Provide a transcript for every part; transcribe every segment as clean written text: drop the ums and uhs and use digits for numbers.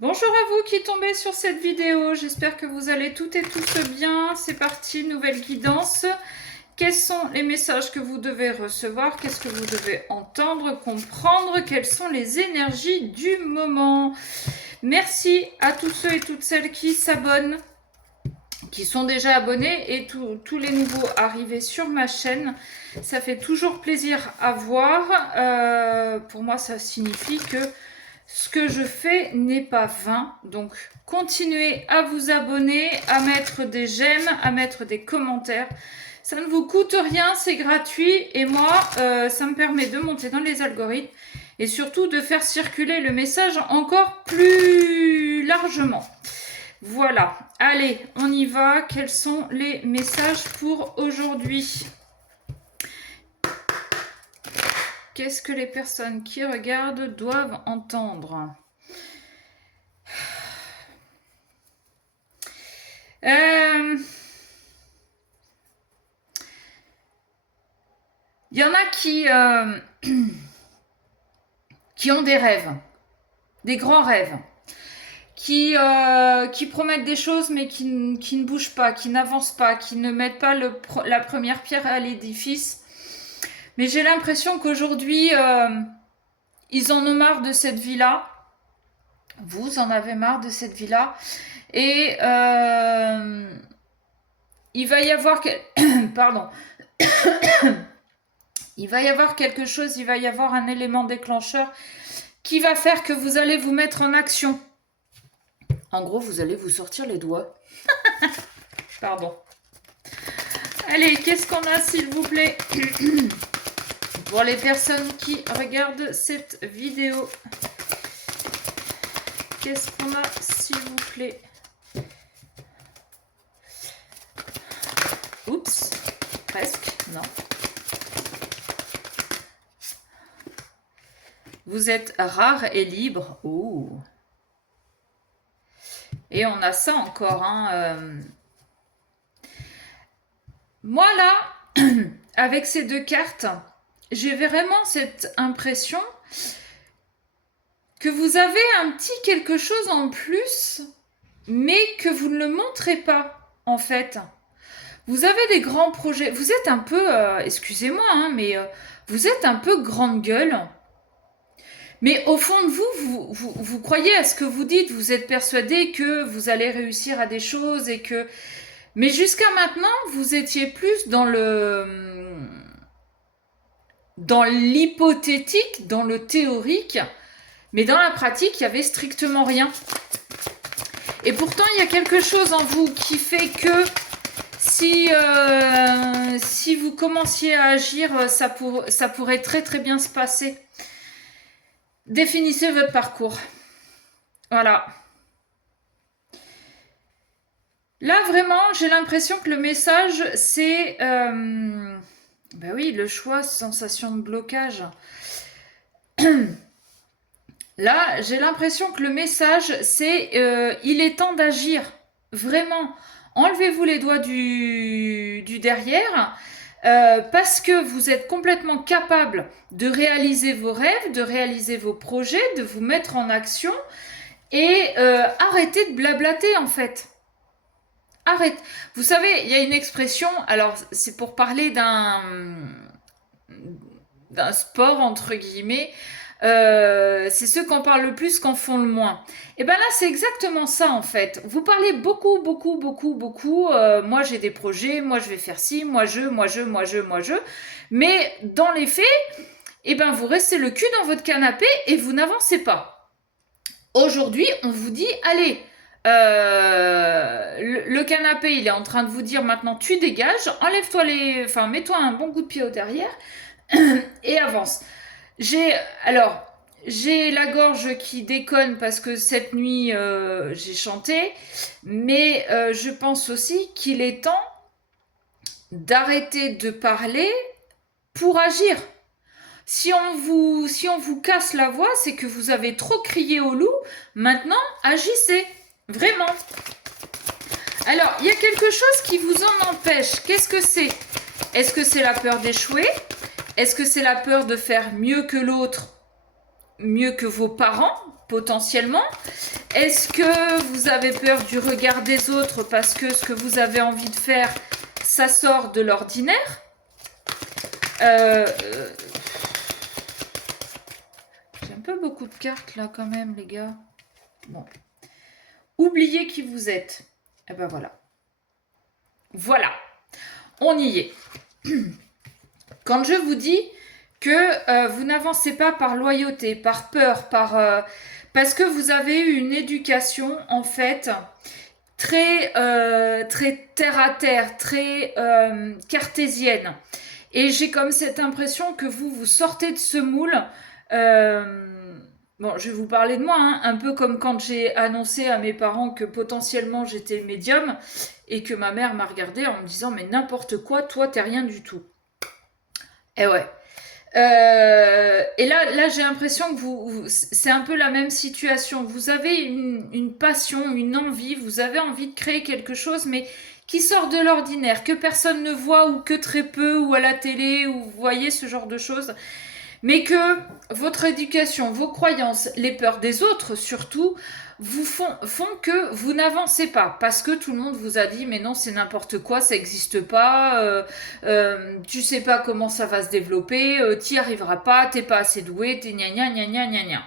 Bonjour à vous qui tombez sur cette vidéo, j'espère que vous allez toutes et tous bien. C'est parti, nouvelle guidance. Quels sont les messages que vous devez recevoir? Qu'est-ce que vous devez entendre, comprendre? Quelles sont les énergies du moment? Merci à tous ceux et toutes celles qui s'abonnent, qui sont déjà abonnés et tous les nouveaux arrivés sur ma chaîne. Ça fait toujours plaisir à voir. Pour moi, ça signifie que ce que je fais n'est pas vain, donc continuez à vous abonner, à mettre des j'aime, à mettre des commentaires. Ça ne vous coûte rien, c'est gratuit et moi, ça me permet de monter dans les algorithmes et surtout de faire circuler le message encore plus largement. Voilà, allez, on y va. Quels sont les messages pour aujourd'hui ? Qu'est-ce que les personnes qui regardent doivent entendre ? Il y en a qui ont des rêves, des grands rêves, qui promettent des choses mais qui ne bougent pas, qui n'avancent pas, qui ne mettent pas la première pierre à l'édifice. Mais j'ai l'impression qu'aujourd'hui, ils en ont marre de cette vie-là. Vous en avez marre de cette vie-là. Et il va y avoir... Pardon. Il va y avoir quelque chose, il va y avoir un élément déclencheur qui va faire que vous allez vous mettre en action. En gros, vous allez vous sortir les doigts. Pardon. Allez, qu'est-ce qu'on a, s'il vous plaît ? Pour les personnes qui regardent cette vidéo, qu'est-ce qu'on a, s'il vous plaît ? Oups, presque, non. Vous êtes rare et libre. Oh. Et on a ça encore. Moi, là, avec ces deux cartes, j'ai vraiment cette impression que vous avez un petit quelque chose en plus, mais que vous ne le montrez pas, en fait. Vous avez des grands projets. Vous êtes un peu, excusez-moi, mais vous êtes un peu grande gueule. Mais au fond de vous croyez à ce que vous dites. Vous êtes persuadé que vous allez réussir à des choses et que... Mais jusqu'à maintenant, vous étiez plus dans l'hypothétique, dans le théorique, mais dans la pratique, il y avait strictement rien. Et pourtant, il y a quelque chose en vous qui fait que si vous commenciez à agir, ça pourrait très très bien se passer. Définissez votre parcours. Voilà. Là, vraiment, j'ai l'impression que le message, c'est... ben oui, le choix, sensation de blocage. Là, j'ai l'impression que le message, c'est il est temps d'agir. Vraiment. Enlevez-vous les doigts du derrière parce que vous êtes complètement capable de réaliser vos rêves, de réaliser vos projets, de vous mettre en action et arrêtez de blablater en fait. Arrête. Vous savez, il y a une expression, alors c'est pour parler d'un sport entre guillemets. C'est ceux qui en parlent le plus qui en font le moins. Et ben là, c'est exactement ça en fait. Vous parlez beaucoup. Moi, j'ai des projets, moi, je vais faire ci, moi, je. Mais dans les faits, et ben, vous restez le cul dans votre canapé et vous n'avancez pas. Aujourd'hui, on vous dit, allez, le canapé, il est en train de vous dire maintenant, tu dégages, enlève-toi mets-toi un bon coup de pied au derrière et avance. J'ai la gorge qui déconne parce que cette nuit j'ai chanté, mais je pense aussi qu'il est temps d'arrêter de parler pour agir. Si on vous casse la voix, c'est que vous avez trop crié au loup. Maintenant, agissez. Vraiment. Alors, il y a quelque chose qui vous en empêche. Qu'est-ce que c'est ? Est-ce que c'est la peur d'échouer ? Est-ce que c'est la peur de faire mieux que l'autre, mieux que vos parents ? potentiellement? Est-ce que vous avez peur du regard des autres parce que ce que vous avez envie de faire, ça sort de l'ordinaire? J'ai un peu beaucoup de cartes là quand même, les gars. Bon. Oubliez qui vous êtes. Et ben voilà. Voilà. On y est. Quand je vous dis que vous n'avancez pas par loyauté, par peur, parce que vous avez eu une éducation en fait très terre à terre, très cartésienne. Et j'ai comme cette impression que vous sortez de ce moule. Bon, je vais vous parler de moi, hein, un peu comme quand j'ai annoncé à mes parents que potentiellement j'étais médium et que ma mère m'a regardée en me disant mais n'importe quoi, toi t'es rien du tout. Et ouais. Et là j'ai l'impression que c'est un peu la même situation. Vous avez une passion, une envie, vous avez envie de créer quelque chose, mais qui sort de l'ordinaire, que personne ne voit ou que très peu, ou à la télé, ou vous voyez ce genre de choses. Mais que votre éducation, vos croyances, les peurs des autres surtout, vous font que vous n'avancez pas parce que tout le monde vous a dit mais non c'est n'importe quoi, ça n'existe pas, tu sais pas comment ça va se développer, t'y arriveras pas, t'es pas assez doué, t'es gna gna gna gna gna gna.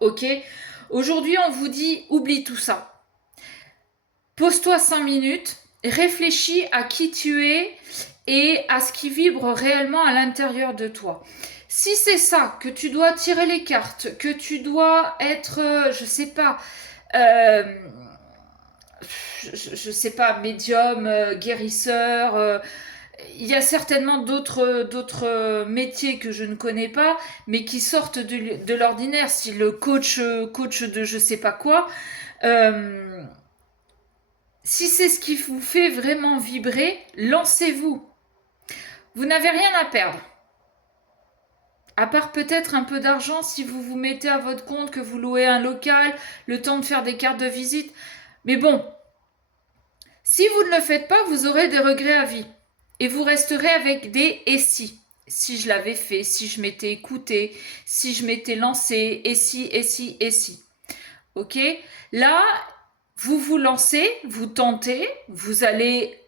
Ok. Aujourd'hui on vous dit oublie tout ça. Pose-toi 5 minutes, réfléchis à qui tu es et à ce qui vibre réellement à l'intérieur de toi. Si c'est ça, que tu dois tirer les cartes, que tu dois être, je sais pas, je sais pas, médium, guérisseur, il y a certainement d'autres métiers que je ne connais pas, mais qui sortent de l'ordinaire, si le coach de je sais pas quoi. Si c'est ce qui vous fait vraiment vibrer, lancez-vous. Vous n'avez rien à perdre. À part peut-être un peu d'argent si vous vous mettez à votre compte, que vous louez un local, le temps de faire des cartes de visite. Mais bon, si vous ne le faites pas, vous aurez des regrets à vie. Et vous resterez avec des et si. Si je l'avais fait, si je m'étais écouté, si je m'étais lancé, et si, et si, et si. Ok? Là, vous vous lancez, vous tentez, vous allez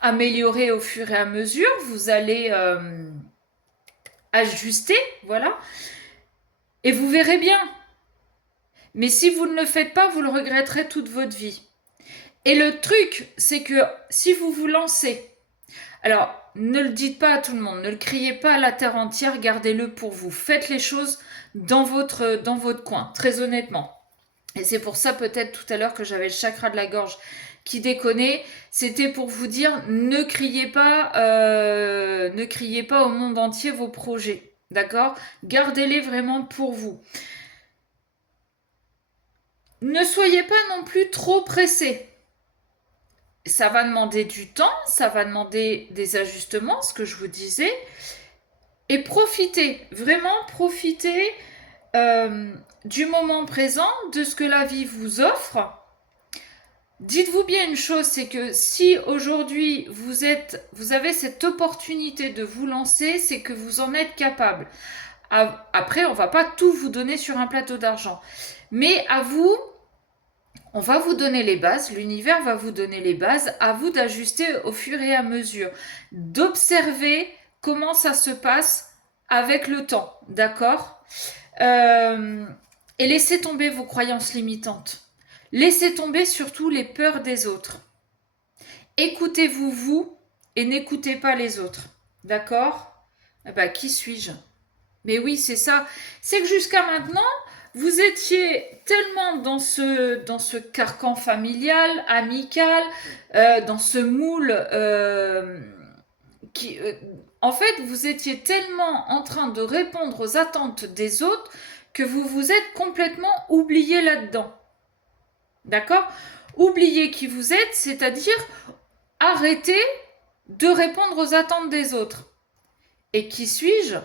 améliorer au fur et à mesure, vous allez ajuster, voilà, et vous verrez bien. Mais si vous ne le faites pas, vous le regretterez toute votre vie. Et le truc, c'est que si vous vous lancez, alors ne le dites pas à tout le monde, ne le criez pas à la terre entière, gardez-le pour vous. Faites les choses dans votre coin, très honnêtement. Et c'est pour ça peut-être tout à l'heure que j'avais le chakra de la gorge qui déconnait. C'était pour vous dire ne criez pas au monde entier vos projets, d'accord? Gardez-les vraiment pour vous. Ne soyez pas non plus trop pressé. Ça va demander du temps, ça va demander des ajustements, ce que je vous disais. Et profitez, vraiment profitez du moment présent, de ce que la vie vous offre. Dites-vous bien une chose, c'est que si aujourd'hui vous avez cette opportunité de vous lancer, c'est que vous en êtes capable. Après, on va pas tout vous donner sur un plateau d'argent. Mais à vous, on va vous donner les bases, l'univers va vous donner les bases, à vous d'ajuster au fur et à mesure, d'observer comment ça se passe avec le temps, d'accord? Et laissez tomber vos croyances limitantes. Laissez tomber surtout les peurs des autres. Écoutez-vous vous et n'écoutez pas les autres, d'accord? Eh ben, qui suis-je? Mais oui, c'est ça. C'est que jusqu'à maintenant, vous étiez tellement dans ce carcan familial, amical, dans ce moule en fait, vous étiez tellement en train de répondre aux attentes des autres que vous vous êtes complètement oublié là-dedans. D'accord? Oubliez qui vous êtes, c'est-à-dire arrêtez de répondre aux attentes des autres. Et qui suis-je?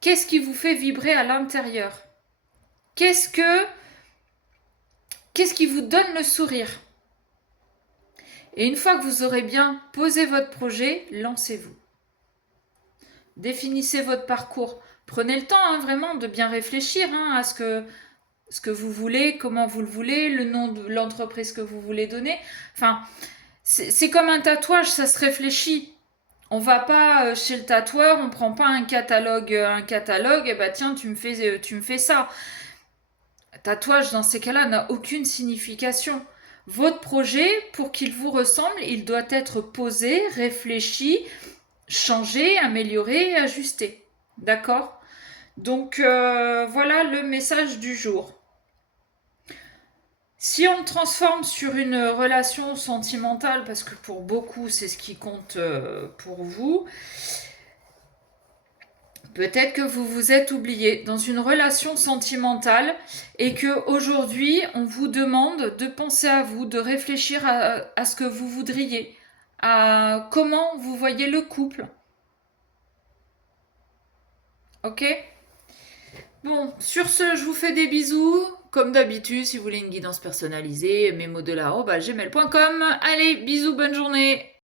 Qu'est-ce qui vous fait vibrer à l'intérieur? Qu'est-ce qui vous donne le sourire? Et une fois que vous aurez bien posé votre projet, lancez-vous. Définissez votre parcours. Prenez le temps, hein, vraiment, de bien réfléchir hein, à ce que vous voulez, comment vous le voulez, le nom de l'entreprise que vous voulez donner. Enfin, c'est comme un tatouage, ça se réfléchit. On va pas chez le tatoueur, on prend pas un catalogue, et bah tiens, tu me fais ça. Tatouage dans ces cas-là n'a aucune signification. Votre projet, pour qu'il vous ressemble, il doit être posé, réfléchi, changé, amélioré, ajusté. D'accord? Donc voilà le message du jour. Si on le transforme sur une relation sentimentale, parce que pour beaucoup c'est ce qui compte pour vous, peut-être que vous vous êtes oublié dans une relation sentimentale et que aujourd'hui on vous demande de penser à vous, de réfléchir à ce que vous voudriez, à comment vous voyez le couple. Ok? Bon, sur ce, je vous fais des bisous. Comme d'habitude, si vous voulez une guidance personnalisée, mesmodelaro@gmail.com. Allez, bisous, bonne journée.